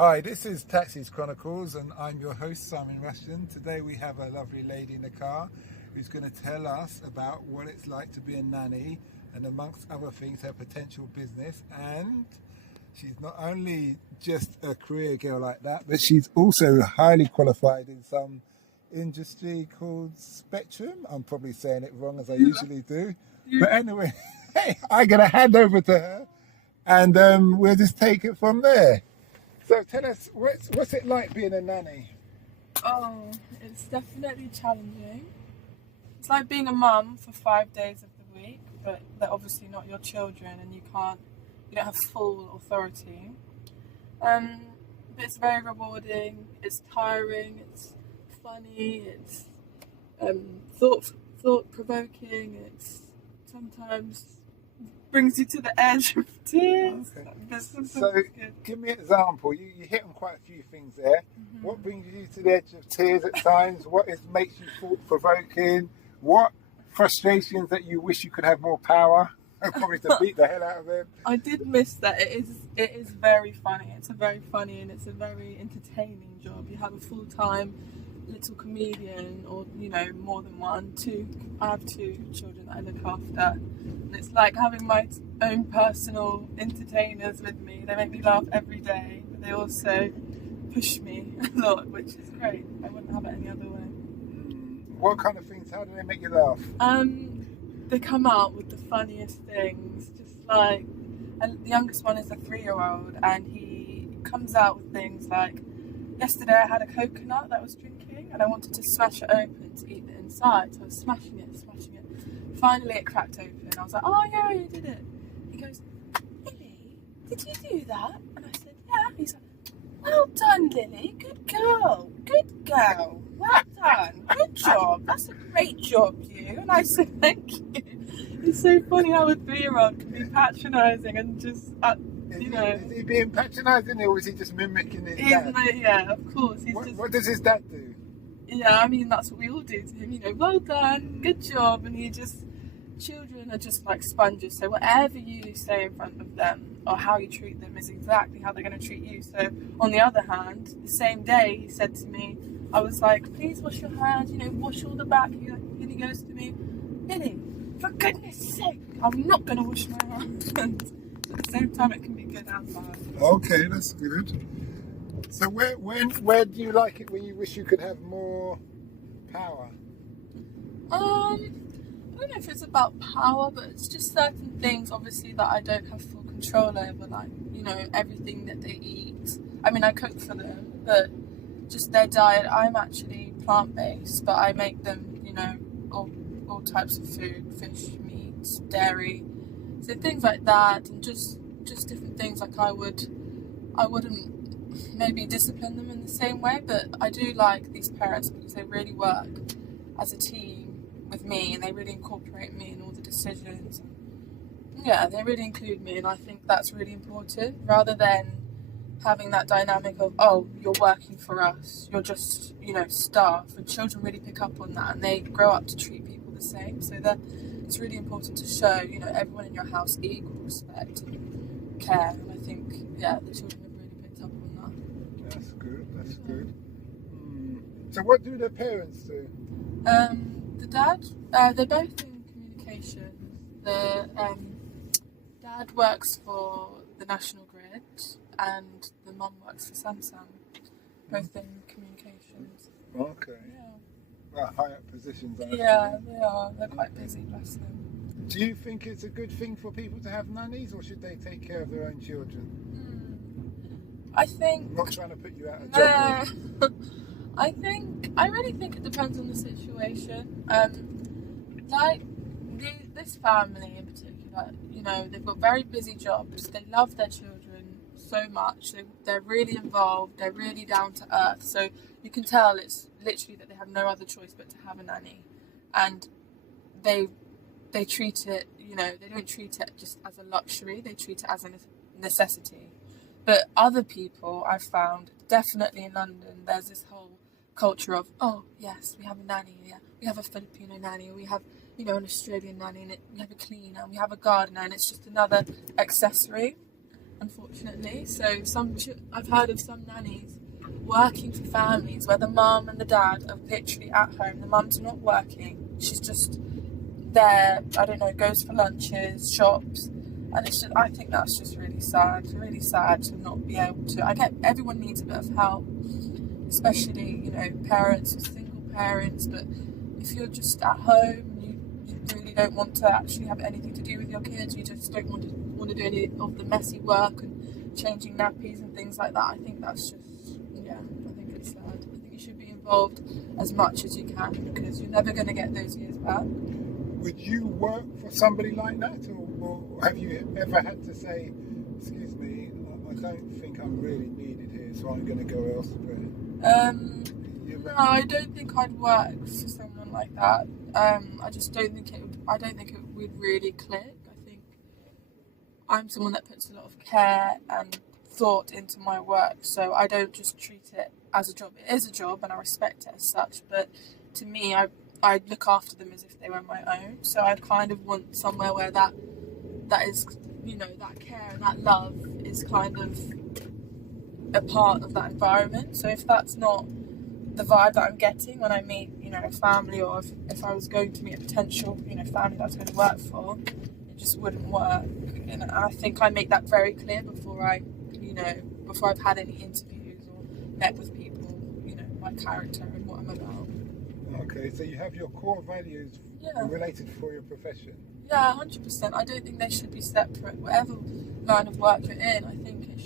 Hi, this is Taxis Chronicles, and I'm your host, Simon Rushton. Today we have a lovely lady in the car who's going to tell us about what it's like to be a nanny and, amongst other things, her potential business. And she's not only just a career girl like that, but she's also highly qualified in some industry called Spectrum. I'm probably saying it wrong, as I usually do. But anyway, I'm going to hand over to her, and we'll just take it from there. So tell us, what's it like being a nanny? Oh, it's definitely challenging. It's like being a mum for 5 days of the week, but they're obviously not your children and you don't have full authority. But it's very rewarding, it's tiring, it's funny, it's thought-provoking, it's sometimes brings you to the edge of tears. Okay. So give me an example. You hit on quite a few things there. Mm-hmm. What brings you to the edge of tears at times? What makes you thought-provoking? What frustrations that you wish you could have more power? Probably to beat the hell out of them. I did miss that. It is very funny. It's a very funny and it's a very entertaining job. You have a full-time little comedian, or more than one. I have 2 children that I look after, and it's like having my own personal entertainers with me. They make me laugh every day, but they also push me a lot, which is great. I wouldn't have it any other way. What kind of things? How do they make you laugh? They come out with the funniest things, just like, and the youngest one is a 3-year-old, and he comes out with things like, yesterday I had a coconut that I was drinking and I wanted to smash it open to eat the inside. So I was smashing it. Finally it cracked open. I was like, oh yeah, you did it. He goes, Lily, did you do that? And I said, yeah. He's like, well done, Lily. Good girl. Well done. Good job. That's a great job, you. And I said, thank you. It's so funny how a 3-year-old can be patronising and just... Is he being patronising, or is he just mimicking his dad? Yeah, of course. What does his dad do? Yeah, I mean, that's what we all do to him. Well done, good job. And children are just like sponges. So whatever you say in front of them or how you treat them is exactly how they're going to treat you. So on the other hand, the same day he said to me, I was like, please wash your hands, wash all the back. And he goes to me, Lily, for goodness sake, I'm not going to wash my hands. At the same time, it can be good and bad. Okay, that's good. So where do you like it when you wish you could have more power? I don't know if it's about power, but it's just certain things, obviously, that I don't have full control over, like, everything that they eat. I mean, I cook for them, but just their diet. I'm actually plant-based, but I make them, all types of food, fish, meat, dairy. So things like that, and just different things. Like I wouldn't maybe discipline them in the same way, but I do like these parents because they really work as a team with me, and they really incorporate me in all the decisions. Yeah, they really include me, and I think that's really important, rather than having that dynamic of, oh, you're working for us, you're just, staff. And children really pick up on that, and they grow up to treat people the same. So it's really important to show, everyone in your house equal respect and care. And I think, the children have really picked up on that. That's good. So what do the parents do? The dad, they're both in communication. The dad works for the National Grid and the mum works for Samsung, both in communications. Okay. Yeah. Well, high up positions. Yeah, they are. They're quite busy, bless them. Do you think it's a good thing for people to have nannies, or should they take care of their own children? I think... I'm not trying to put you out of job. I really think it depends on the situation. This family in particular, they've got very busy jobs. They love their children so much. They're really involved. They're really down to earth. So you can tell it's literally that they have no other choice but to have a nanny, and they treat it. They don't treat it just as a luxury. They treat it as a necessity. But other people, I've found, definitely in London, there's this whole culture of, oh yes, we have a nanny. Yeah, we have a Filipino nanny. We have an Australian nanny, and we have a cleaner, and we have a gardener, and it's just another accessory. unfortunately. So I've heard of some nannies working for families where the mum and the dad are literally at home. The mum's not working; she's just there. I don't know, goes for lunches, shops, and I think that's just really sad. Really sad to not be able to. I get everyone needs a bit of help, especially parents or single parents. But if you're just at home, you really don't want to actually have anything to do with your kids. You just don't want to do any of the messy work and changing nappies and things like that. I think that's just, I think it's sad. I think you should be involved as much as you can, because you're never going to get those years back. Would you work for somebody like that, or have you ever had to say, excuse me, I don't think I'm really needed here, so I'm going to go elsewhere? No, I don't think I'd work for someone like that. I just don't think it would really click. I think I'm someone that puts a lot of care and thought into my work, so I don't just treat it as a job. It is a job and I respect it as such, but to me, I look after them as if they were my own. So I kind of want somewhere where that is, that care and that love is kind of a part of that environment. So if that's not the vibe that I'm getting when I meet, a family, or if I was going to meet a potential, family that I was going to work for, it just wouldn't work. And I think I make that very clear before I've had any interviews or met with people, my character and what I'm about. Okay, so you have your core values related for your profession. Yeah, 100%. I don't think they should be separate. Whatever line of work you're in, I think you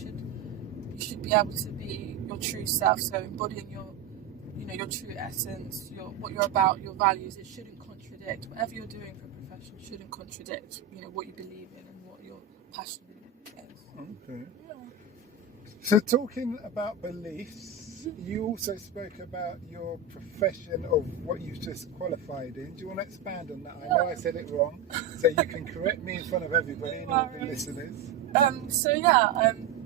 should be able to be your true self. So embodying your true essence, what you're about, your values. It shouldn't contradict. Whatever you're doing for a profession shouldn't contradict, what you believe in and what your passion is. Okay. Yeah. So talking about beliefs, you also spoke about your profession of what you've just qualified in. Do you want to expand on that? I know I said it wrong, so you can correct me in front of everybody and all the listeners. I'm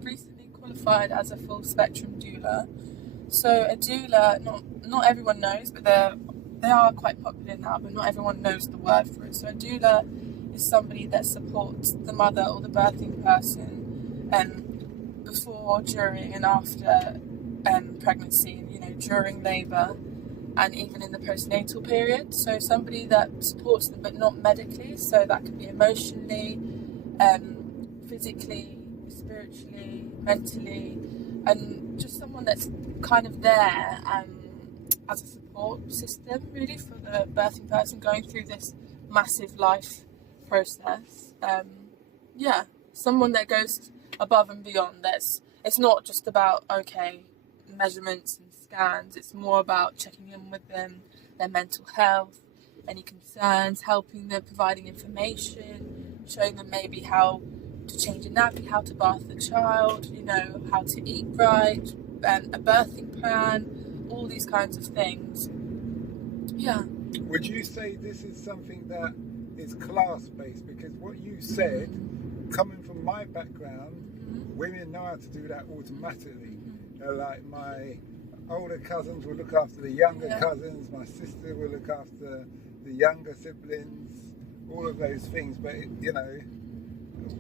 recently qualified as a full spectrum doula. So a doula, not everyone knows, but they are quite popular now, but not everyone knows the word for it. So a doula is somebody that supports the mother or the birthing person before, during and after pregnancy, during labour and even in the postnatal period. So somebody that supports them but not medically, so that can be emotionally, physically, spiritually, mentally, and just someone that's kind of there as a support system really for the birthing person going through this massive life process. Someone that goes above and beyond. It's not just about measurements and scans. It's more about checking in with them, their mental health, any concerns, helping them, providing information, showing them maybe how to change a nappy, how to bath the child, how to eat right, a birthing plan, all these kinds of things. Yeah. Would you say this is something that is class-based? Because what you said, coming from my background, women know how to do that automatically. Like my older cousins will look after the younger cousins, my sister will look after the younger siblings, all of those things. But,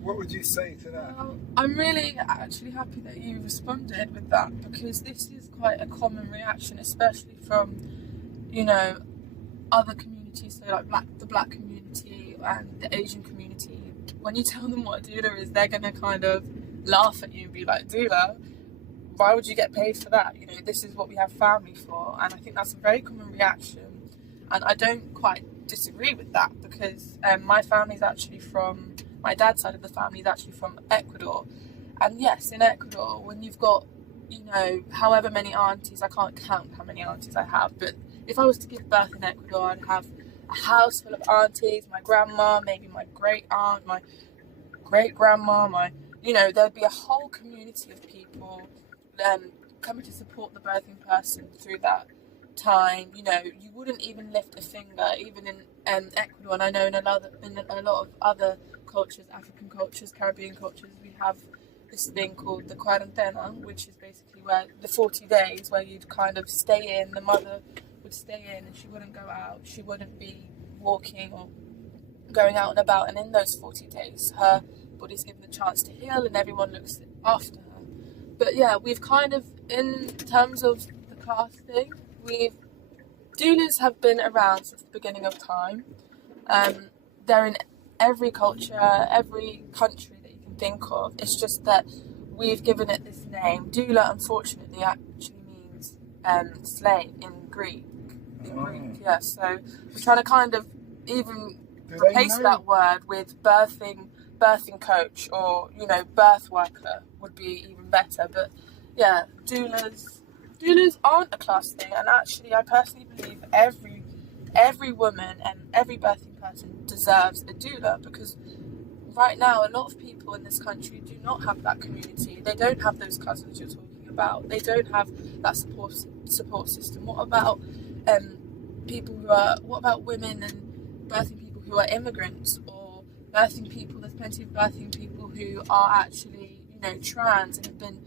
what would you say to that? Well, I'm really actually happy that you responded with that, because this is quite a common reaction, especially from, other communities, so like the black community and the Asian community. When you tell them what a doula is, they're going to kind of laugh at you and be like, doula? Why would you get paid for that? This is what we have family for. And I think that's a very common reaction. And I don't quite disagree with that, because my family's actually my dad's side of the family is actually from Ecuador. And yes, in Ecuador, when you've got, however many aunties, I can't count how many aunties I have, but if I was to give birth in Ecuador, I'd have a house full of aunties, my grandma, maybe my great aunt, my great grandma, there'd be a whole community of people coming to support the birthing person through that time. You wouldn't even lift a finger, even in Ecuador, and I know in a lot of other cultures, African cultures, Caribbean cultures, we have this thing called the quarantena, which is basically where the 40 days where you'd kind of stay in, the mother would stay in and she wouldn't go out, she wouldn't be walking or going out and about, and in those 40 days her everybody's given the chance to heal and everyone looks after her. But yeah, we've kind of, in terms of the class thing, doulas have been around since the beginning of time. They're in every culture, every country that you can think of. It's just that we've given it this name. Doula, unfortunately, actually means slave in Greek. Yeah. So we're trying to kind of even replace that word with birthing coach, or birth worker would be even better. But yeah, doulas aren't a class thing, and actually I personally believe every woman and every birthing person deserves a doula, because right now a lot of people in this country do not have that community. They don't have those cousins you're talking about. They don't have that support system. What about what about women and birthing people who are immigrants, or birthing people? There's plenty of birthing people who are actually trans and have been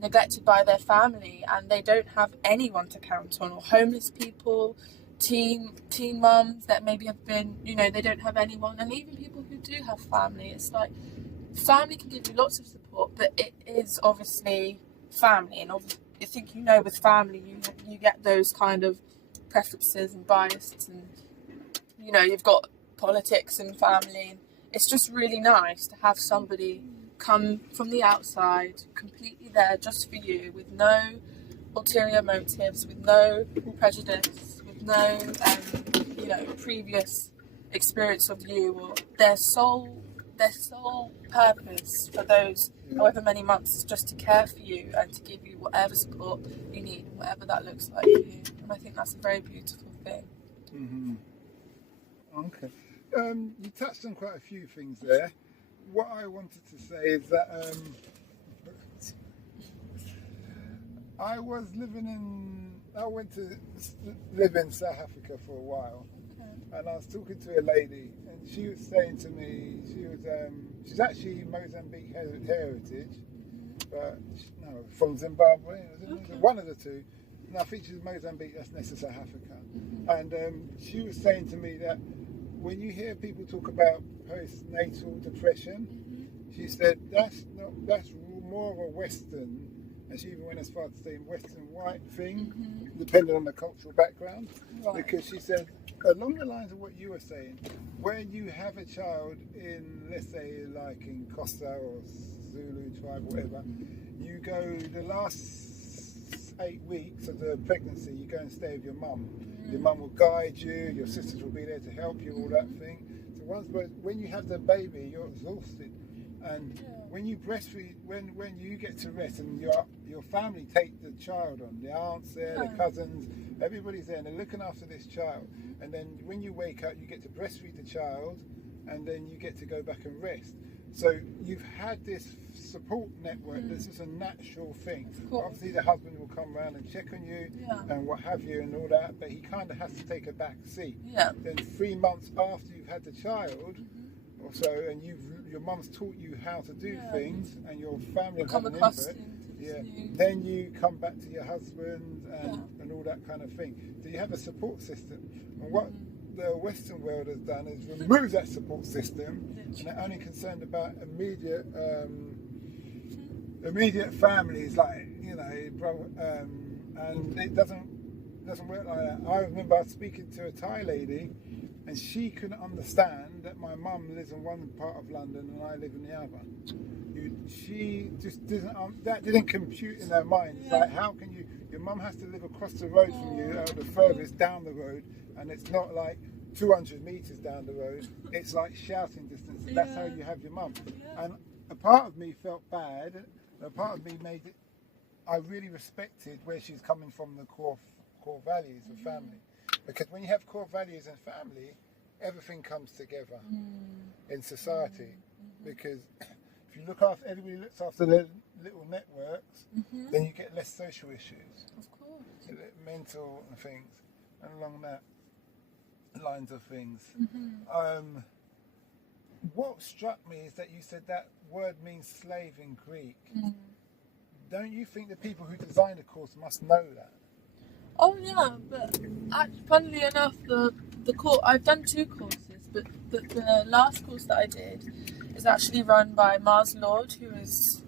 neglected by their family, and they don't have anyone to count on, or homeless people, teen mums that maybe have been, they don't have anyone, and even people who do have family. It's like, family can give you lots of support, but it is obviously family, and I think with family you get those kind of preferences and biases, and you've got politics and family. It's just really nice to have somebody come from the outside, completely there just for you, with no ulterior motives, with no prejudice, with no previous experience of you, or their sole purpose for those however many months is just to care for you and to give you whatever support you need, whatever that looks like for you. And I think that's a very beautiful thing. Mm-hmm. Okay. You touched on quite a few things there. What I wanted to say is that I went to live in South Africa for a while, and I was talking to a lady, and she was saying to me, she's actually Mozambique heritage, but from Zimbabwe, one of the two. And I think she's Mozambique, that's next to South Africa. And she was saying to me that when you hear people talk about postnatal depression, she said that's more of a Western, and she even went as far as saying Western white thing, depending on the cultural background. Right. Because she said, along the lines of what you were saying, when you have a child in, let's say, like in Xhosa or Zulu tribe, whatever, you go the last 8 weeks of the pregnancy, you go and stay with your mum. Your mum will guide you, your sisters will be there to help you, all that thing. So when you have the baby, you're exhausted. And when you breastfeed, when you get to rest and your family take the child on, the aunts there, the cousins, everybody's there and they're looking after this child. And then when you wake up, you get to breastfeed the child, and then you get to go back and rest. So you've had this support network that's just a natural thing. Obviously the husband will come around and check on you and what have you and all that, but he kind of has to take a back seat. Then 3 months after you've had the child or so, and your mum's taught you how to do things, and your family have had an input, then you come back to your husband and all that kind of thing. So you have a support system. And what the Western world has done is remove that support system, and they're only concerned about immediate families, like and it doesn't work like that. I remember I was speaking to a Thai lady, and she couldn't understand that my mum lives in one part of London and I live in the other. She just didn't compute in her mind. It's like, how can your mum has to live across the road from you, or the furthest down the road, and it's not like 200 metres down the road, it's like shouting distance. That's how you have your mum. And a part of me felt bad, a part of me made it, I really respected where she's coming from, the core values of family. Because when you have core values in family, everything comes together in society. Because if you look after, everybody looks after their little networks, then you get less social issues. Of course. Mental things, and along that lines of things. What struck me is that you said that word means slave in Greek. Don't you think the people who designed the course must know that? Oh yeah, but funnily enough, the course, I've done 2 courses. but the last course that I did is actually run by Mars Lord, who is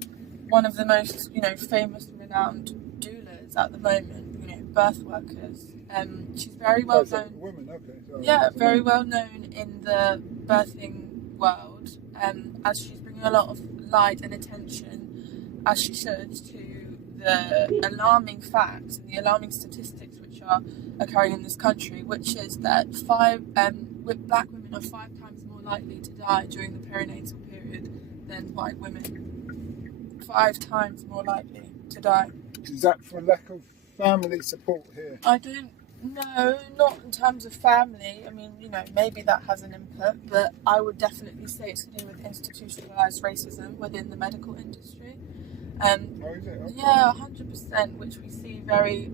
one of the most, famous and renowned doulas at the moment, birth workers. She's very well known. Woman, okay. So Yeah, very well known in the birthing world, as she's bringing a lot of light and attention, as she should, to the alarming facts and the alarming statistics which are occurring in this country, which is that black women are 5 times more likely to die during the perinatal period than white women. 5 times more likely to die. is that for lack of family support here? I don't know, not in terms of family. I mean, maybe that has an input, but I would definitely say it's to do with institutionalised racism within the medical industry. Oh, is it? Okay. Yeah, 100%, which we see very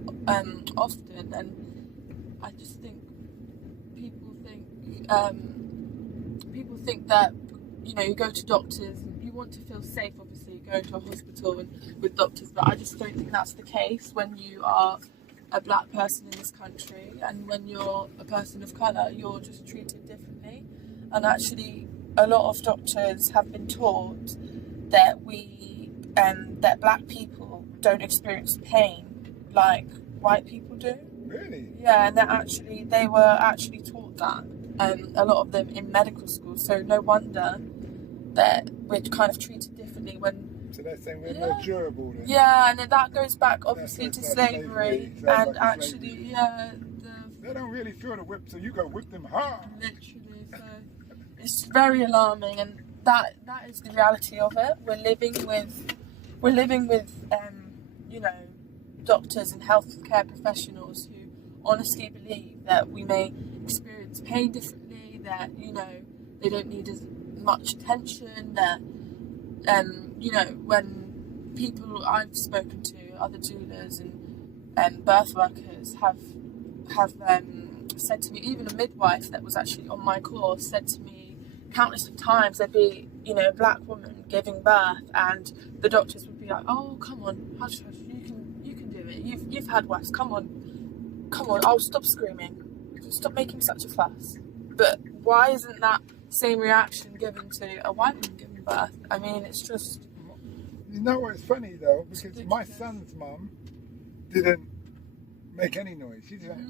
often, and I just think people think that you go to doctors and you want to feel safe. Obviously, you go into a hospital and with doctors, but I just don't think that's the case when you are a black person in this country, and when you're a person of colour, you're just treated differently. And actually, a lot of doctors have been taught that that black people don't experience pain like white people do. Really? Yeah, and they were actually taught that, a lot of them in medical school. So no wonder that we're kind of treated differently when. So they're saying we're more durable then? Yeah, and then that goes back obviously to That's slavery, slavery. and Like actually, slavery. They don't really feel the whip, so you go whip them hard. Literally. So it's very alarming, and that is the reality of it. We're living with doctors and healthcare professionals who honestly believe that we may experience pain differently, that they don't need as much attention, that when people I've spoken to, other doulas and birth workers have said to me, even a midwife that was actually on my course said to me countless of times, there'd be a black woman giving birth and the doctors would be like, oh, come on, hush, you can do it, you've had worse, come on, I'll stop screaming, stop making such a fuss. But why isn't that same reaction given to a white woman giving birth? I mean, it's just... You know what's funny though, because my son's mum didn't make any noise. She just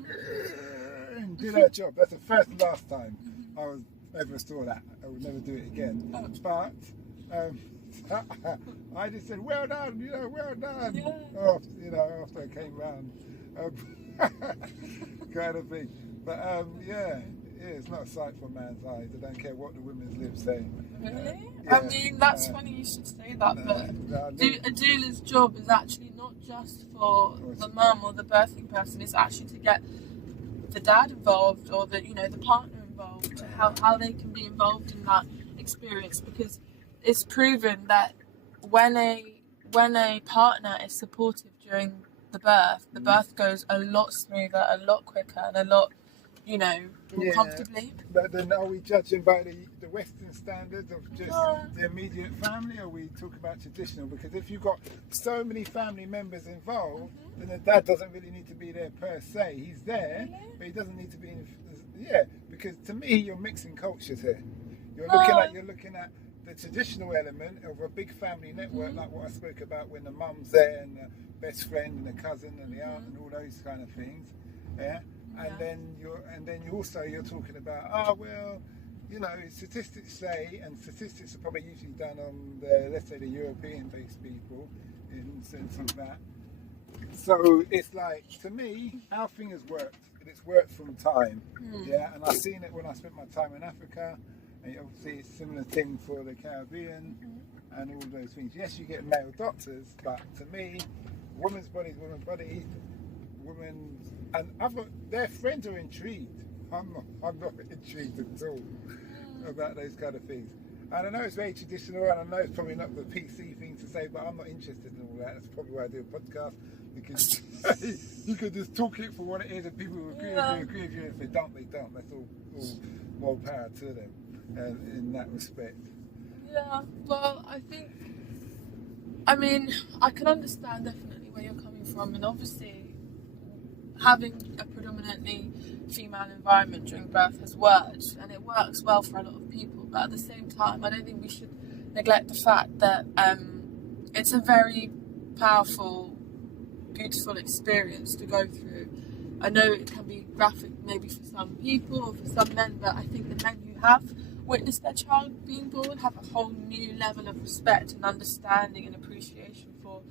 and did her job. That's the first and last time I ever saw that. I would never do it again. But I just said, well done, well done. Yeah. After I came round. Kind of thing. But it's not a sight for man's eyes. I don't care what the women's lib say. Really? I mean, that's funny you should say that, but a doula's job is actually not just for the mum or the birthing person. It's actually to get the dad involved, or the partner involved, to how they can be involved in that experience, because it's proven that when a partner is supportive during the birth goes a lot smoother, a lot quicker, and a lot more comfortably. But then are we judging by the Western standards of just the immediate family, or we talk about traditional? Because if you've got so many family members involved, then the dad doesn't really need to be there per se. He's there, but he doesn't need to be in. Because to me, you're mixing cultures here. You're looking at the traditional element of a big family network, like what I spoke about when the mum's there and the best friend and the cousin and the aunt and all those kind of things. Yeah. And then you're talking about, statistics say, and statistics are probably usually done on let's say the European-based people in the sense of that. So it's like, to me, our thing has worked, and it's worked from time. And I've seen it when I spent my time in Africa, and obviously it's a similar thing for the Caribbean and all those things. Yes, you get male doctors, but to me, woman's body is woman's body. And their friends are intrigued. I'm not intrigued at all about those kind of things. And I know it's very traditional, and I know it's probably not the PC thing to say, but I'm not interested in all that. That's probably why I do a podcast, because you could just talk it for what it is, and people will agree with you. If they don't, they don't. That's all more power to them in that respect. Yeah, well, I mean, I can understand definitely where you're coming from, and obviously having a predominantly female environment during birth has worked, and it works well for a lot of people. But at the same time, I don't think we should neglect the fact that it's a very powerful, beautiful experience to go through. I know it can be graphic maybe for some people or for some men, but I think the men who have witnessed their child being born have a whole new level of respect and understanding and appreciation for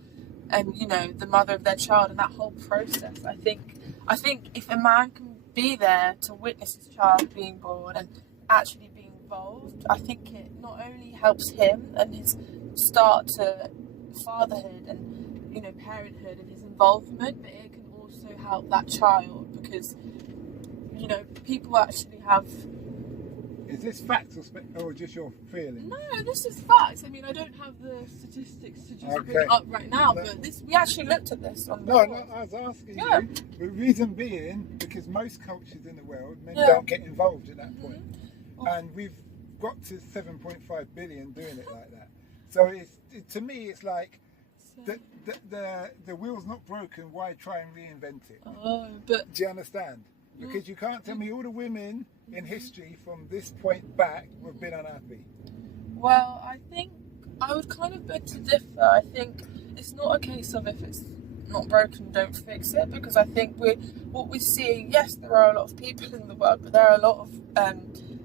the mother of their child and that whole process. I think if a man can be there to witness his child being born and actually be involved, I think it not only helps him and his start to fatherhood and parenthood and his involvement, but it can also help that child, because people actually have. Is this facts or just your feeling? No, this is facts. I mean, I don't have the statistics to just bring it up right now, but we actually looked at this on the board. No, I was asking you. The reason being, because most cultures in the world, men don't get involved at that point. And we've got to 7.5 billion doing it like that. So to me, it's like the wheel's not broken. Why try and reinvent it? Oh, but do you understand? Because you can't tell me all the women in history from this point back have been unhappy. Well, I think I would kind of beg to differ. I think it's not a case of if it's not broken, don't fix it, because I think what we're seeing, yes, there are a lot of people in the world, but there are a lot of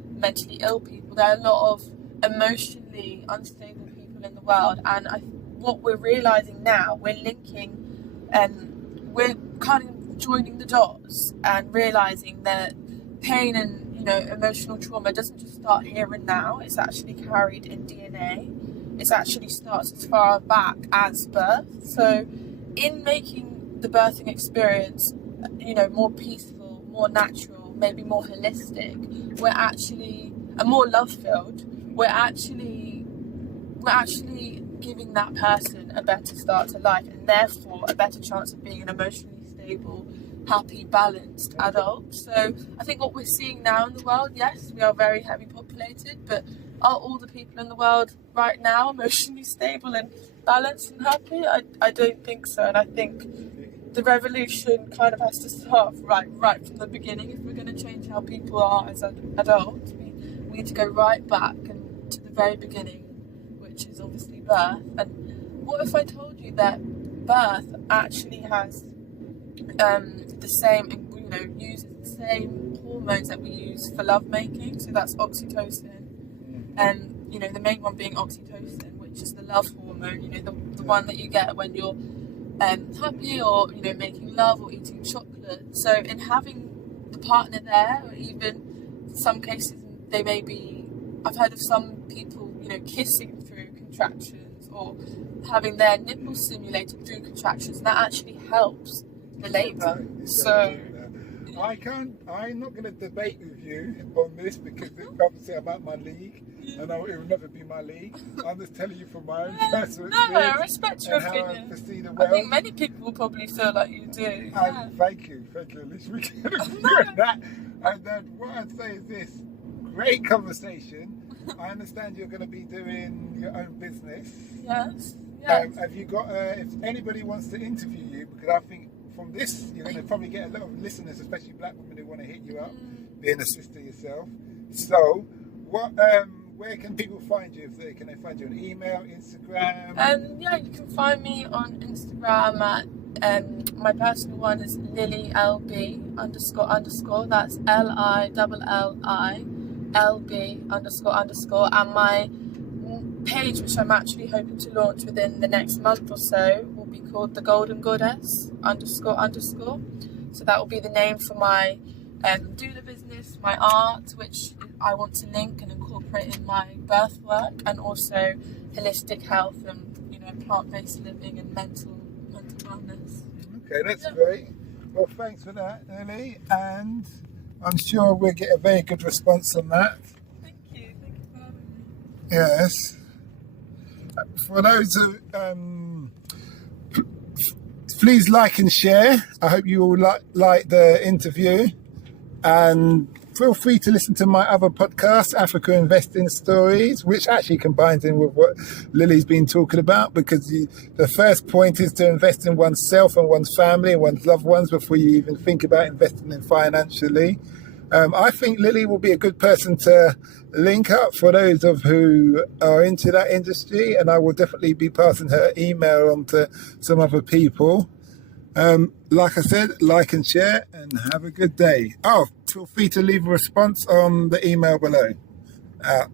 mentally ill people. There are a lot of emotionally unstable people in the world, and what we're realising now, we're linking, we're kind of joining the dots and realising that pain and emotional trauma doesn't just start here and now. It's actually carried in DNA. It actually starts as far back as birth. So in making the birthing experience more peaceful, more natural, maybe more holistic, and more love filled, we're actually giving that person a better start to life, and therefore a better chance of being an emotionally stable, happy, balanced adult. So I think what we're seeing now in the world, yes, we are very heavily populated, but are all the people in the world right now emotionally stable and balanced and happy? I don't think so, and I think the revolution kind of has to start right from the beginning. If we're going to change how people are as adults, we need to go right back and to the very beginning, which is obviously birth. And what if I told you that birth actually has the same, uses the same hormones that we use for lovemaking? So that's oxytocin, and the main one being oxytocin, which is the love hormone. The one that you get when you're happy, or making love or eating chocolate. So in having the partner there, or even some cases they may be, I've heard of some people kissing through contractions or having their nipples simulated through contractions, and that actually helps the labour. So I'm not going to debate with you on this, because obviously I'm out my league. I know it will never be my league. I'm just telling you from my own personal experience. No, I respect your opinion. I think many people will probably feel like you do. Thank you. At least we can agree on that. And then what I'd say is this: great conversation. I understand you're going to be doing your own business. Yes. Have you got? If anybody wants to interview you, because I think from this you're going to probably get a lot of listeners, especially black women, who want to hit you up, being a sister yourself. So, what? Where can people find you? Can they find you on email, Instagram? You can find me on Instagram at my personal one is LilyLB__. That's LILLILB__. And my page, which I'm actually hoping to launch within the next month or so, will be called The Golden Goddess __. So that will be the name for my doula business, my art, which I want to link and incorporate in my birth work, and also holistic health and plant-based living and mental wellness. Okay, that's great. Well, thanks for that, Lily, and I'm sure we'll get a very good response on that. Thank you for having me. Yes. For those who please like and share. I hope you all like the interview, and feel free to listen to my other podcast, Africa Investing Stories, which actually combines in with what Lily's been talking about, because the first point is to invest in oneself and one's family and one's loved ones before you even think about investing in financially. I think Lily will be a good person to link up for those of who are into that industry, and I will definitely be passing her email on to some other people. Like I said, like and share, and have a good day. Oh, feel free to leave a response on the email below. Out.